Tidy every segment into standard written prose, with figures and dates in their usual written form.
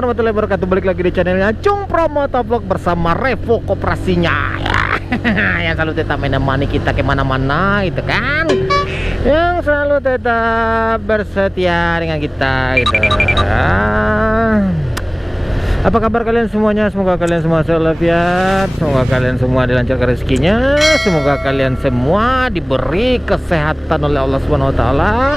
warahmatullahi wabarakatuh. Balik lagi di channelnya Cung Pro Motovlog bersama Revo Koperasinya. Yang selalu tetap menemani kita kemana-mana itu kan, yang selalu tetap bersetia dengan kita gitu. Apa kabar kalian semuanya? Semoga kalian semua walafiat, semoga kalian semua dilancarkan rezekinya, semoga kalian semua diberi kesehatan oleh Allah Subhanahu wa taala.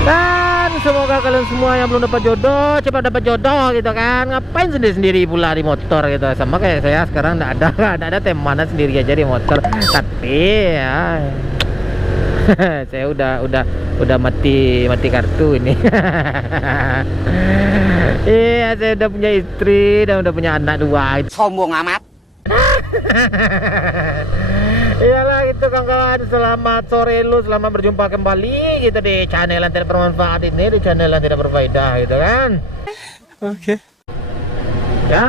Dan semoga kalian semua yang belum dapat jodoh cepat dapat jodoh gitu kan. Ngapain sendiri-sendiri pula di motor gitu. Sama kayak saya sekarang enggak ada temanan, sendiri aja di motor. Tapi ya saya udah mati kartu ini. Iya, saya udah punya istri dan udah punya anak 2. Sombong amat. Iyalah gitu kawan-kawan, selamat sore lu, selamat berjumpa kembali gitu di channel yang tidak bermanfaat ini, di channel yang tidak berfaedah gitu kan. Oke. Ya,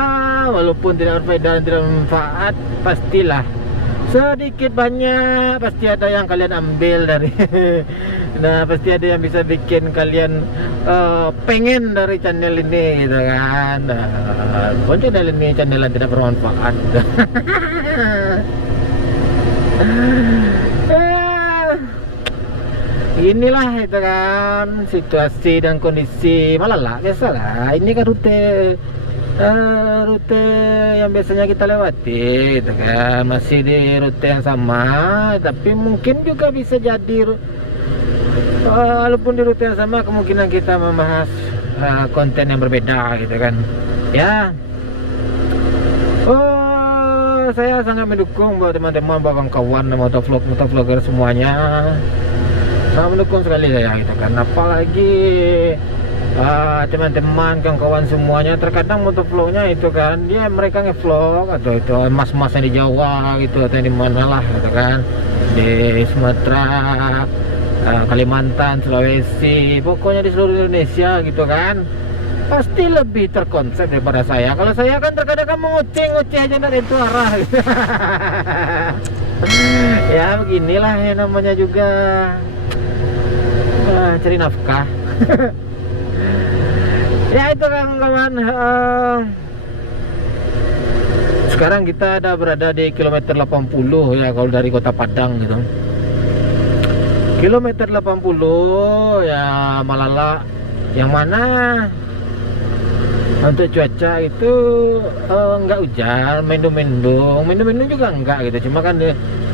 walaupun tidak berfaedah dan tidak bermanfaat, pastilah sedikit banyak pasti ada yang kalian ambil dari nah, pasti ada yang bisa bikin kalian pengen dari channel ini gitu kan. Bukan channel ini channel yang tidak bermanfaat. Inilah itu kan situasi dan kondisi malah biasalah. Ini kan rute yang biasanya kita lewati itu kan, masih di rute yang sama, tapi mungkin juga bisa jadi walaupun di rute yang sama kemungkinan kita membahas konten yang berbeda gitu kan ya. Saya sangat mendukung buat teman-teman, buat kawan-kawan motovlogger semuanya, sangat mendukung sekali saya gitu kan. Apalagi teman-teman kawan-kawan semuanya, terkadang motovlognya itu kan mereka ngevlog atau itu mas-mas yang di Jawa gitu atau di mana lah gitu kan, di Sumatera, Kalimantan, Sulawesi, pokoknya di seluruh Indonesia gitu kan, pasti lebih terkonsep daripada saya. Kalau saya kan terkadang kan ngoceh aja dari itu arah gitu. Ya beginilah ya namanya juga cari nafkah. Ya itu kawan-kawan, sekarang kita ada berada di kilometer 80 ya kalau dari kota Padang gitu. Kilometer 80 ya Malala, yang mana untuk cuaca itu enggak hujan, mendung juga enggak gitu. Cuma kan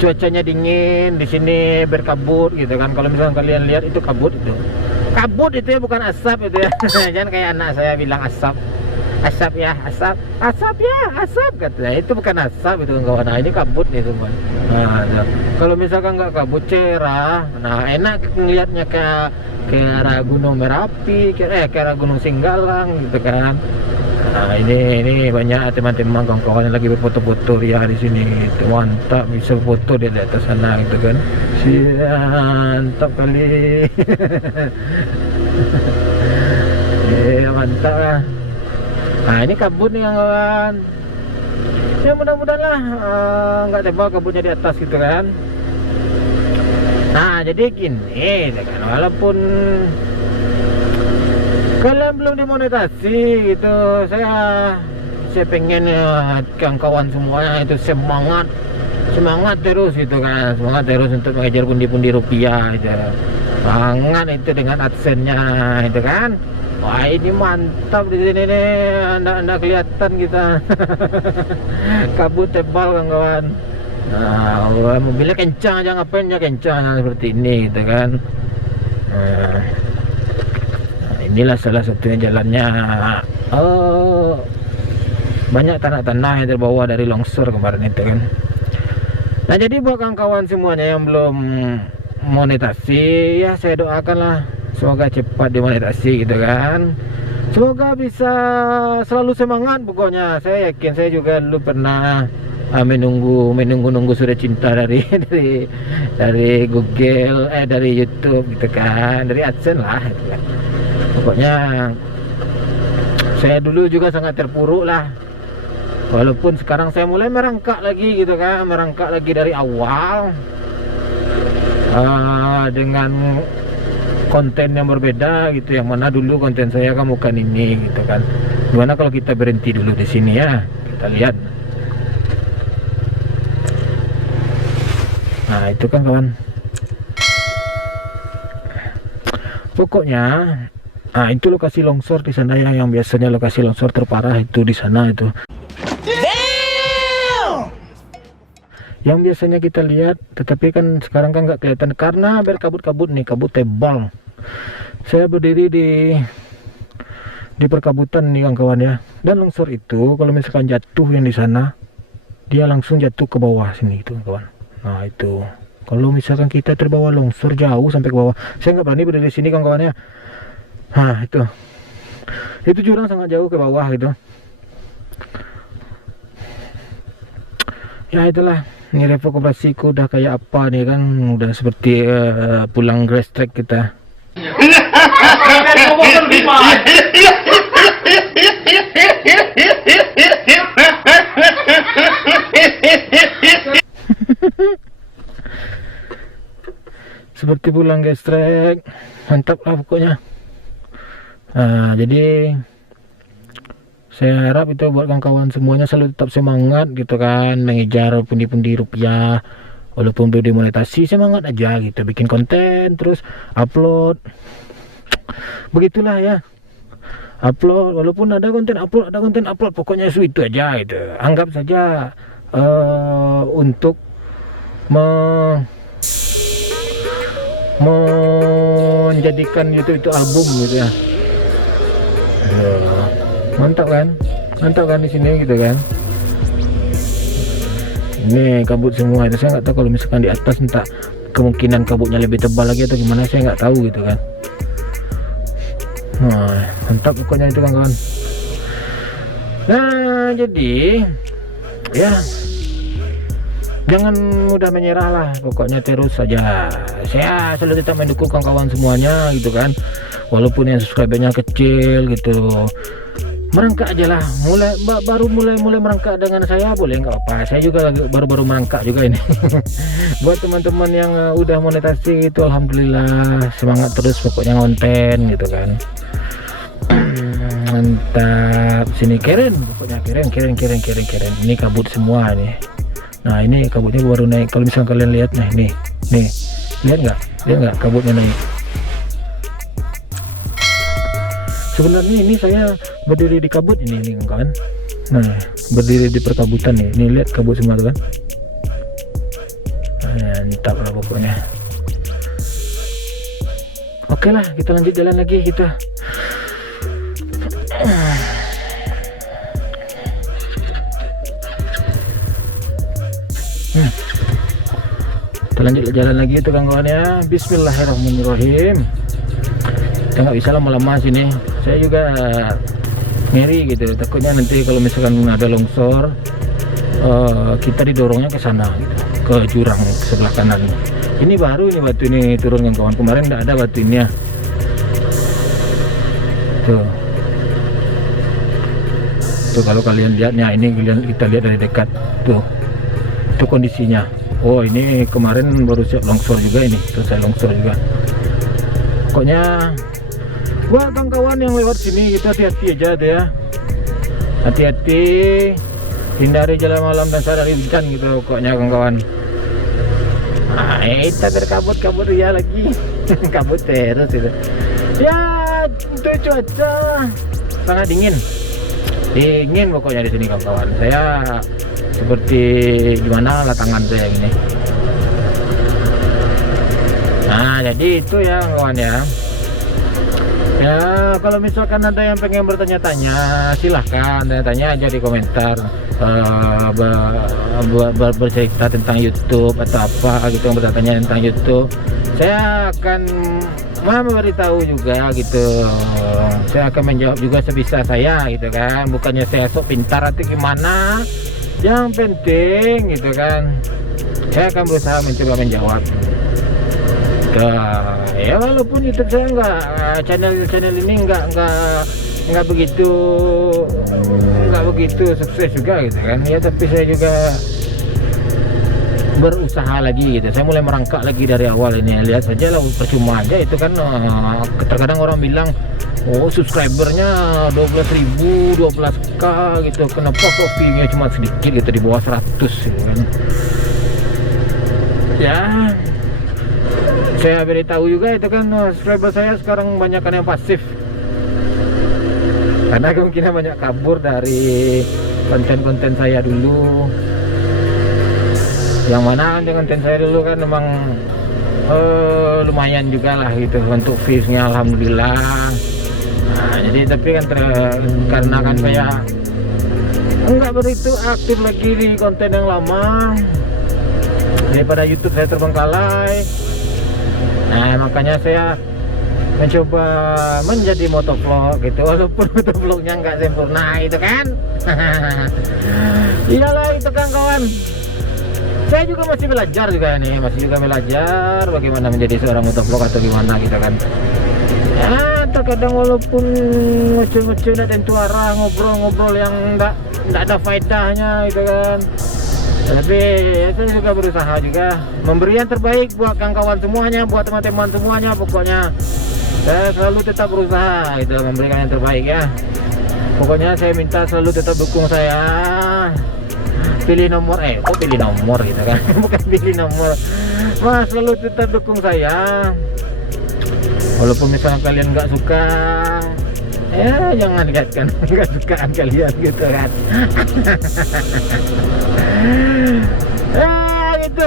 cuacanya dingin, di sini berkabut gitu kan. Kalau misalnya kalian lihat itu kabut itu. Kabut itu ya, bukan asap itu ya. Jangan kayak anak saya bilang asap ya katanya. Itu bukan asap itu kawan. Nah, ini kabut nih teman. Nah, kalau misalkan nggak kabut cerah, nah enak ngelihatnya kayak arah Gunung Merapi, kayak arah Gunung Singgalang gitu kan. Nah, ini banyak teman-teman kawan-kawan yang lagi berfoto-foto ya di sini. Itu mantap, bisa foto di atas sana gitu kan. Mantap kali. Mantap lah. Nah, ini kabut nih kawan. Ya mudah-mudahan lah nggak tebal kabutnya di atas gitu kan. Nah, jadi gini kan, walaupun kalian belum dimonetasi gitu, saya pengen ya kawan-kawan semuanya itu semangat terus gitu kan, semangat terus untuk mengejar pundi-pundi rupiah gitu. Semangat itu dengan AdSense-nya itu kan. Wah, ini mantap di sini nih, anda kelihatan kita. Kabut tebal kawan-kawan. Nah, mobilnya kencang aja, ngapain ya kencang seperti ini gitu kan. Nah, inilah salah satunya jalannya. Banyak tanah-tanah yang terbawa dari longsor kemarin itu kan. Nah, jadi buat kawan-kawan semuanya yang belum monetasi, ya saya doakanlah semoga cepat dimonetasi gitu kan. Semoga bisa selalu semangat pokoknya. Saya yakin, saya juga dulu pernah menunggu sudah cinta dari Google, dari YouTube gitu kan, dari AdSense lah gitu kan. Pokoknya saya dulu juga sangat terpuruk lah. Walaupun sekarang saya mulai merangkak lagi gitu kan, merangkak lagi dari awal dengan konten yang berbeda gitu, yang mana dulu konten saya kan bukan ini gitu kan. Gimana kalau kita berhenti dulu di sini ya, kita lihat. Nah itu kan kawan, pokoknya nah itu lokasi longsor di sana ya, yang biasanya lokasi longsor terparah itu di sana itu. Yang biasanya kita lihat, tetapi kan sekarang kan nggak kelihatan karena berkabut-kabut nih, kabut tebal. Saya berdiri di perkabutan nih kawan ya, dan longsor itu kalau misalkan jatuh yang di sana, dia langsung jatuh ke bawah sini itu kawan. Nah itu kalau misalkan kita terbawa longsor jauh sampai ke bawah, saya nggak berani berdiri di sini kawan-kawan ya. Nah itu jurang sangat jauh ke bawah gitu ya. Itulah, ini Revo Koperasiku udah kayak apa nih kan, udah seperti pulang grass track kita. Seperti pulang gestrek, mantap lah pokoknya. Nah, jadi saya harap itu buat kawan-kawan semuanya selalu tetap semangat gitu kan, mengejar pundi-pundi rupiah walaupun belum dimonetasi. Semangat aja gitu, bikin konten terus upload, begitulah ya, upload walaupun ada konten upload, pokoknya itu aja gitu. Anggap saja untuk menjadikan YouTube itu album gitu ya. Mantap kan di sini gitu kan. Ini kabut semua itu, saya nggak tahu kalau misalkan di atas entah kemungkinan kabutnya lebih tebal lagi atau gimana, saya nggak tahu gitu kan. Nah mantap pokoknya itu kan kawan. Nah jadi ya jangan mudah menyerah lah, pokoknya terus saja. Saya selalu tetap mendukung kawan-kawan semuanya gitu kan, walaupun yang subscribernya kecil gitu. Merangkak aja lah, baru mulai merangkak dengan saya, boleh nggak apa, saya juga baru merangkak juga ini. Buat teman-teman yang udah monetasi itu alhamdulillah, semangat terus pokoknya konten gitu kan. Mantap, sini keren pokoknya, keren. Ini kabut semua nih. Nah ini kabutnya baru naik, kalau misalnya kalian lihat, nah nih lihat nggak kabutnya naik. Sebenarnya ini saya berdiri di kabut ini kawan. Nah berdiri di perkabutan nih, ini lihat kabut semua tuh kan. Mantap lah pokoknya. Oke lah, kita lanjut jalan lagi kita. Kita lanjut jalan lagi itu kawan ya. Bismillahirrahmanirrahim. Kita nggak bisa lama-lama sini, saya juga ngeri gitu, takutnya nanti kalau misalkan ada longsor kita didorongnya ke sana gitu, ke jurang sebelah kanan. Ini baru ini batu ini turun kawan, kemarin nggak ada batu ini ya. Tuh kalau kalian lihatnya, ini kita lihat dari dekat tuh kondisinya. Oh ini kemarin baru siap longsor juga, ini selesai longsor juga. Pokoknya buat kawan-kawan yang lewat sini gitu, hati-hati aja tuh ya, hati-hati, hindari jalan malam dan sadari hujan gitu pokoknya kawan-kawan. Nah kita berkabut ya lagi. Kabut terus itu ya. Itu cuaca sangat dingin pokoknya di sini kawan-kawan. Saya seperti gimana lah tangan saya ini. Nah jadi itu ya kawan ya. Ya kalau misalkan ada yang pengen bertanya-tanya, silahkan tanya aja di komentar, bercerita tentang YouTube atau apa gitu, yang bertanya tentang YouTube. Saya akan memberitahu juga gitu, saya akan menjawab juga sebisa saya gitu kan, bukannya saya sok pintar atau gimana. Yang penting gitu kan, saya akan berusaha mencoba menjawab. Ya walaupun YouTube saya channel ini nggak begitu sukses juga gitu kan ya, tapi saya juga berusaha lagi gitu. Saya mulai merangkak lagi dari awal ini, lihat saja lah, percuma aja itu kan. Terkadang orang bilang oh subscribernya 12.000, 12k gitu, kenapa kok view-nya cuma sedikit gitu, di bawah 100 gitu kan. Ya saya beritahu juga itu kan, subscriber saya sekarang banyak yang pasif, karena kemungkinan banyak kabur dari konten-konten saya dulu, yang mana konten saya dulu kan memang lumayan juga lah gitu untuk views-nya, alhamdulillah. Nah, jadi tapi kan karena kan kayak enggak begitu aktif lagi di konten yang lama, daripada YouTube saya terbengkalai. Nah makanya saya mencoba menjadi motovlog gitu, walaupun motovlognya nggak sempurna itu kan. Iyalah itu kan kawan, saya juga masih belajar juga nih, masih juga belajar bagaimana menjadi seorang motovlog atau gimana gitu kan. Ya terkadang walaupun ngoceh-ngoceh dan tentu arah, ngobrol-ngobrol yang enggak ada faedahnya gitu kan, tapi saya juga berusaha juga memberi yang terbaik buat kawan-kawan semuanya, buat teman-teman semuanya. Pokoknya saya selalu tetap berusaha itu memberikan yang terbaik ya. Pokoknya saya minta selalu tetap dukung saya, pilih nomor kok pilih nomor gitu kan. Bukan pilih nomor, mas, selalu tetap dukung saya, walaupun misalnya kalian nggak suka, ya jangan lihatkan nggak sukaan kalian gitu kan. Gitu.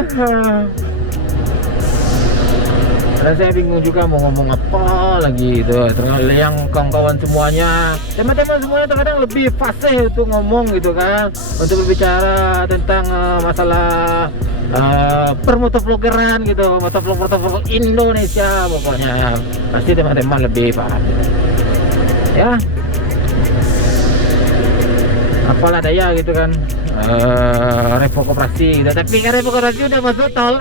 Karena saya bingung juga mau ngomong apa lagi itu. Ternyata yang kawan-kawan semuanya, teman-teman semuanya terkadang lebih fasih untuk ngomong gitu kan, untuk berbicara tentang masalah permotovlogeran gitu, motovlog Indonesia. Pokoknya pasti teman-teman lebih paham gitu. Ya apalah daya gitu kan, Revo Koperasi gitu. Tapi kan Revo Koperasi udah masuk tol.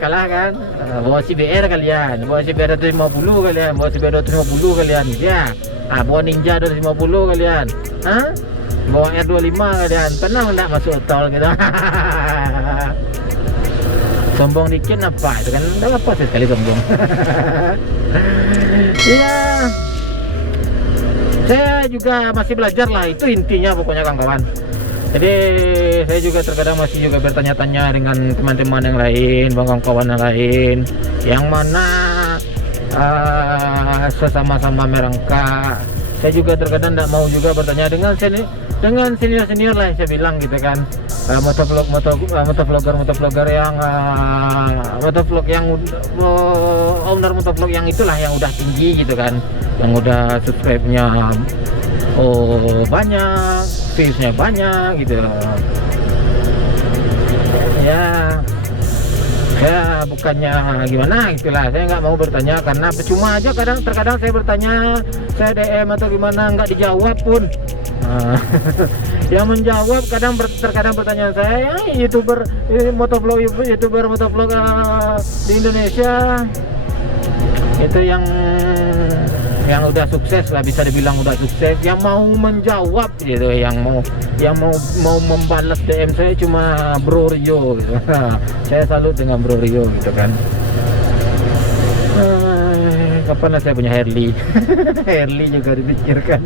kalah kan, bawa CBR kalian, bawa CBR 250 kalian, bawa CBR 250 kalian ya, bawa Ninja 250 kalian, bawa R25 kalian, pernah enggak masuk tol gitu. Sombong dikit apa itu kan, enggak apa sekali sombong. Ya saya juga masih belajar lah, itu intinya pokoknya kawan-kawan. Jadi saya juga terkadang masih juga bertanya-tanya dengan teman-teman yang lain, kawan-kawan yang lain, yang mana sesama-sama merangkak. Saya juga terkadang tidak mau juga bertanya dengan senior lah, saya bilang gitu kan, motovlogger yang owner motovlog yang itulah, yang udah tinggi gitu kan, yang udah subscribe-nya banyak, viewsnya banyak gitu ya. Ya bukannya gimana gitulah, saya nggak mau bertanya karena percuma aja. Terkadang saya bertanya, saya DM atau gimana nggak dijawab pun. Yang menjawab terkadang pertanyaan saya, youtuber motovlog di Indonesia itu yang udah sukses lah, bisa dibilang udah sukses, yang mau menjawab gitu, yang mau membalas DM saya cuma Bro Rio gitu. Saya salut dengan Bro Rio gitu kan. Kapan saya punya Harley? Harley juga dipikirkan.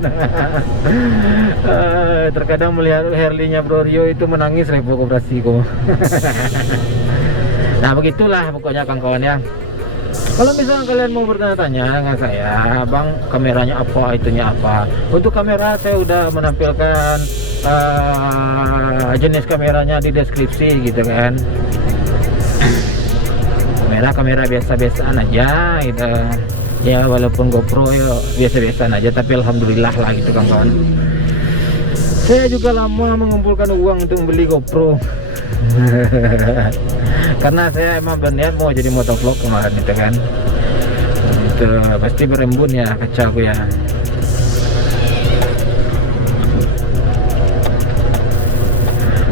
Terkadang melihat Harley-nya Bro Rio itu menangis Revo Koperasi kok. Nah begitulah pokoknya kawan-kawan ya. Kalau misalnya kalian mau bertanya-tanya dengan saya, bang kameranya apa, itunya apa, untuk kamera saya udah menampilkan jenis kameranya di deskripsi gitu kan. Kamera biasa-biasaan aja gitu ya, walaupun GoPro ya biasa-biasaan aja, tapi alhamdulillah lah gitu kawan-kawan. Saya juga lama mengumpulkan uang untuk membeli GoPro. Karena saya emang berniat mau jadi motovlog kemarin itu kan, itu pasti berembun ya kaca aku ya.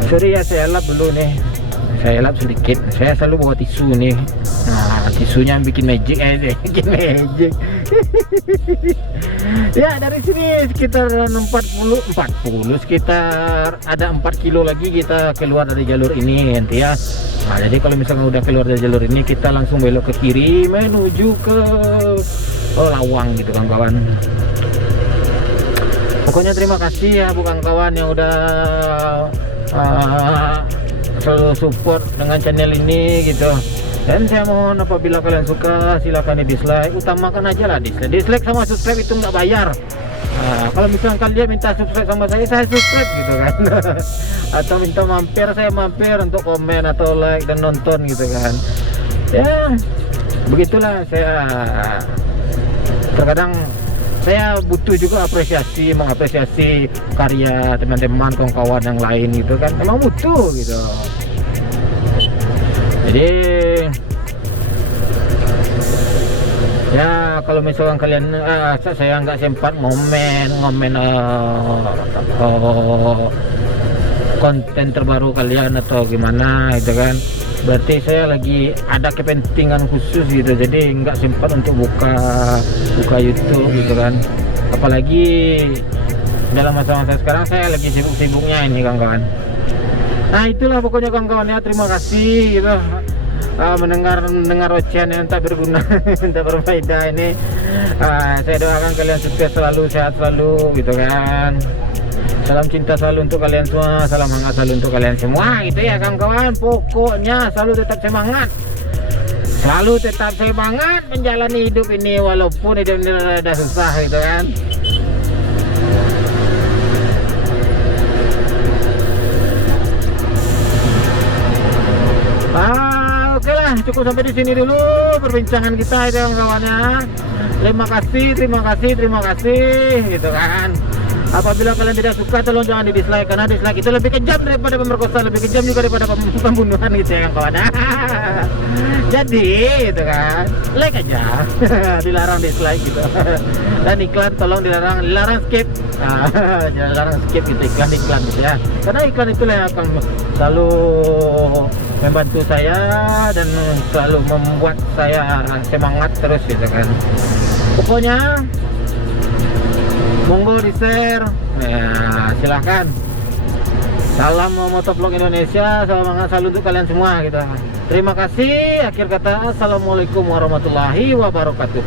Sorry ya, saya lap dulu nih, saya lap sedikit. Saya selalu bawa tisu nih. Nah tisunya bikin magic bikin magic. Ya dari sini sekitar 40 sekitar ada 4 kilo lagi kita keluar dari jalur ini nanti ya. Nah, jadi kalau misalnya udah keluar dari jalur ini kita langsung belok ke kiri menuju ke Lawang gitu kawan-kawan. Pokoknya terima kasih ya bukan kawan yang udah selalu support dengan channel ini gitu. Dan saya mohon apabila kalian suka silahkan di dislike, utamakan aja lah dislike sama subscribe itu nggak bayar. Kalau misalnya kalian minta subscribe sama saya subscribe gitu kan. Atau minta mampir, saya mampir untuk komen atau like dan nonton gitu kan. Ya begitulah, saya terkadang saya butuh juga mengapresiasi karya teman-teman kawan-kawan yang lain gitu kan, emang butuh gitu. Jadi ya kalau misalkan kalian saya nggak sempat ngomen konten terbaru kalian atau gimana gitu kan, berarti saya lagi ada kepentingan khusus gitu, jadi nggak sempat untuk buka YouTube gitu kan. Apalagi dalam masa-masa sekarang saya lagi sibuk-sibuknya ini kawan-kawan. Nah itulah pokoknya kawan-kawan ya, terima kasih gitu mendengar ocehan yang tak berguna tak berfaedah ini. Saya doakan kalian sukses selalu, sehat selalu gitu kan. Salam cinta selalu untuk kalian semua, salam hangat selalu untuk kalian semua gitu ya kawan-kawan. Pokoknya selalu tetap semangat menjalani hidup ini walaupun hidup ini rada susah gitu kan. Oke lah, cukup sampai di sini dulu perbincangan kita ya kawan-kawannya. Terima kasih gitu kan. Apabila kalian tidak suka tolong jangan di dislike, karena dislike itu lebih kejam daripada pemerkosaan, lebih kejam juga daripada pembunuhan gitu ya kawan. Jadi gitu kan, like aja. Dilarang dislike gitu. Dan iklan tolong dilarang skip. Dilarang skip gitu, iklan gitu ya. Karena iklan itulah yang akan selalu membantu saya dan selalu membuat saya semangat terus gitu kan. Pokoknya monggo di share ya, silahkan. Salam motovlog Indonesia, salam hangat selalu untuk kalian semua gitu. Terima kasih. Akhir kata, assalamualaikum warahmatullahi wabarakatuh.